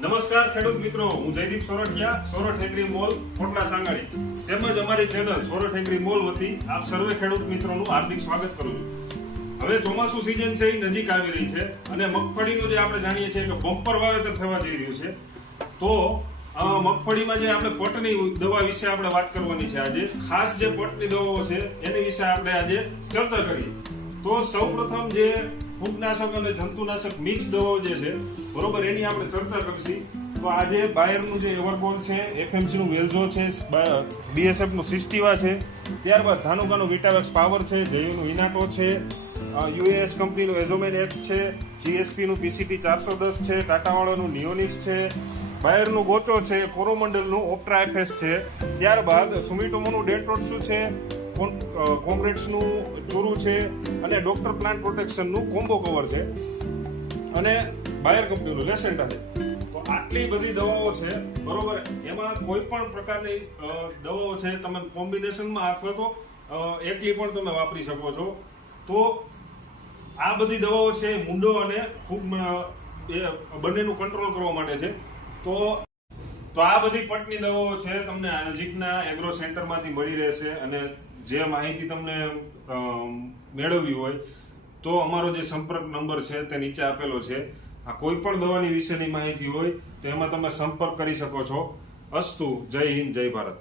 નમસ્કાર ખેડૂત મિત્રો, હું જયદીપ સોરઠિયા, સોરઠ એગ્રી મોલ કોટડા સાંગાણી તેમજ અમારી ચેનલ સોરઠ એગ્રી મોલ વતી આપ સર્વે ખેડૂત મિત્રોનું હાર્દિક સ્વાગત કરું છું। હવે ચોમાસુ સીઝન છે એ નજીક આવી રહી છે અને મગફળીનું જે આપણે જાણીએ છીએ કે બમ્પર વાવેતર થવા જઈ રહ્યું છે, તો મગફળીમાં જે આપણે પટની દવા વિશે આપણે વાત કરવાની છે। આજે ખાસ જે પટની દવાઓ છે એની વિશે આપણે આજે ચર્ચા કરીએ। તો સૌપ્રથમ જે ફૂગનાશક અને જંતુનાશક મિક્સ દવાઓ જે છે બરોબર, એની આપણે ચર્ચા કરીશું। તો આજે બાયરનું જે એવરબોલ છે, એફએમસી નું વેલ્ઝો છે, બીએસએફ નું સિસ્ટીવા છે, ત્યારબાદ ધાનુકાનું વિટાવેક્સ પાવર છે, જેયુનું ઇનાટો છે, યુએએસ કંપનીનું એઝોમેન એક્સ છે, જીએસપી નું પીસીટી 410 છે, ટાટાવાળાનું નિયોનિક્સ છે, બાયરનું ગોચો છે, કોરોમંડલનું ઓપ્ટ્રા એફએસ છે, ત્યારબાદ સુમિટોમોનું ડેન્ટોટ્સુ છે, કોંગ્રેટ્સનું ચોરું છે અને ડોક્ટર પ્લાન્ટ પ્રોટેક્શનનું કોમ્બો કવર છે અને બાયર કંપનીનું લેસેન્ટા છે। તો આટલી બધી દવાઓ છે બરોબર, એમાં કોઈ પણ પ્રકારની દવાઓ છે તમે કોમ્બિનેશનમાં અથવા તો એકલી પણ તમે વાપરી શકો છો। તો આ બધી દવાઓ છે મૂંડો અને ફૂગ બંનેનું કંટ્રોલ કરવા માટે છે। તો આ બધી પટની દવાઓ છે તમને નજીકના એગ્રો સેન્ટરમાંથી મળી રહેશે અને જે માહિતી તમને મેળવવી હોય તો અમારો જે સંપર્ક નંબર છે તે નીચે આપેલો છે। આ કોઈ પણ દવાની વિશેની માહિતી હોય તો એમાં તમે સંપર્ક કરી શકો છો। અસ્તુ, જય હિન્દ, જય ભારત।